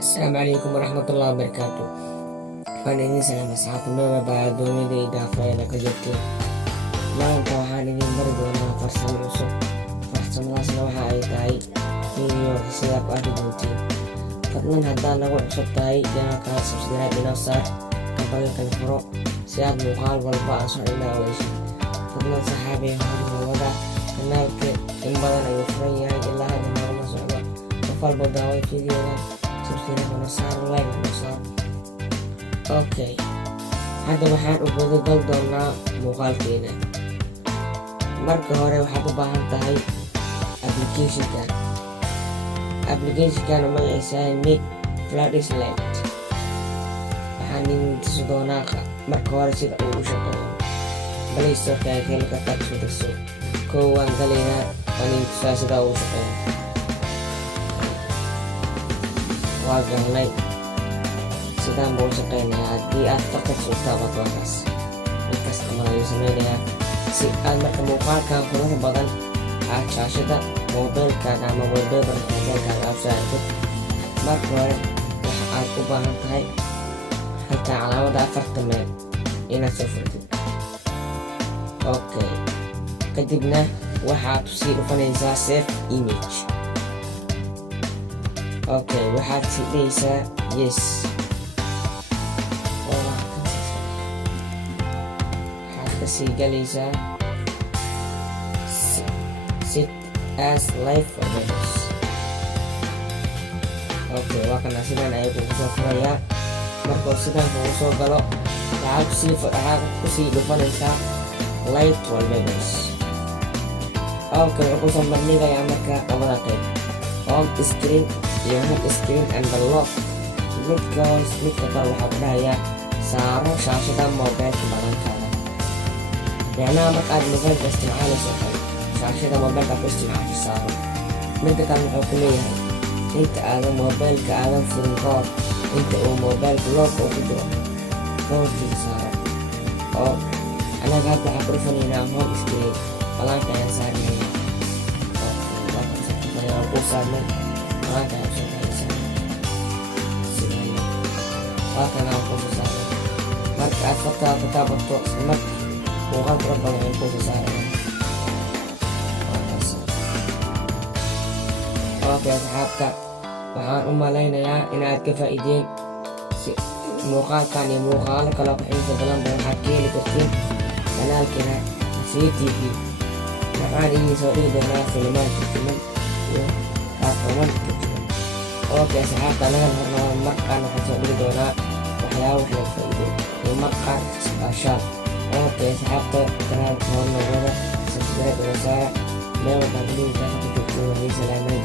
السلام عليكم ورحمة الله وبركاته. وأنا إني سلام أصحاب النوم بعد دومي دي إضافة إلى كجبتي maanta waxaan idin bari doonaa farsamo cusub. Farsamadaasna waxa ay tahay video sidaad ku arki doontiin. Fadlan haddaad nagu cusub tahay janaalka subscribe inoo saar, kambalka furo si aad muuqaal walba aan soo dhigna aweysid. Fadlan saxaabay hawada kanaalka in badan ayuu furan yahay ilaa hadda nagama socdo. Qof walba daaway videoga subscribe inoo saar, like inoo saar. Okay, hadda waxaan u gudagal doonaa muuqaalkeena. Marka hore waxaad u baahan tahay applicationkan magaciisa Make Flashlight. Waxaan idin tusi doonaa marka hore sida uu u shaqeeyo. Play Store ka heli kartaa isku darso. Kow waan galaynaa waan idin tusaa sida uu u shaqeeyo. Waa galnay sidaan buu u shaqeynayaa. Haddii aad faqad soo taabato halkaas midkaas kamal ayuu sameynayaa si aad marka muuqaalkan quruxda badan aad shaashada moobilkaaga ama wallpaperka moobilkaaga aad soo aragtid. Marka hore waxa aad u baahan tahay halka calaamada afarta meel inaad soo furtid. Okay, kadibna waxaad sii dhufanaysaa save image. Okay, waxaad sii dhehaysaa yes. Waxaad galaysaa sit as live photos. Okay, waa kana sidaan ayay kugu soo furayaa. Markuu sidaan kugu soo galo waxaad kusii dhufanaysaa light wallpapers. Okay, wuxuu kusoo bandhigayaa marka labada qayb home screen iyo home screen and lock. midka kor waxaa ku dhahayaa saaro shaashada moobilka badankaaga. معناها مرقد موبايل باستعمال سهل شاشة موبايل باستعمال صار مدة كان حكومية انت هذا موبايل كهذا فرنكار انت او موبايل بلوك او فيديو كوتي صار او انا قاعد اعرفني هنا هوم سكرين فلا كان صار لي انا اقول صار لي فلا كان صار فكان اقول صار مرقد فتاة muuqaal fara badan ay kusoo saarayaan. Okay asxaabta, waxaan u malaynayaa inaad ka faa'iideen si muuqaalkan iyo muuqaalo kale ku xiiso badan waxaad ka heli kartiin kanaalkeena Nasiib TV. Waxaan idin soo dhigi doonaa filimaan turjuman iyo cartoon turjuman. Okay asxaabta, anagan hornaa markaan waxaan soo dhigi doonaa waxyaabo wax laga faa'iido iyo markaan isbaashaan. Okay asxaabta, kanaalka hornagooda subscribe inoo saara, meel walba hadii ka joogto waxay salaamayn.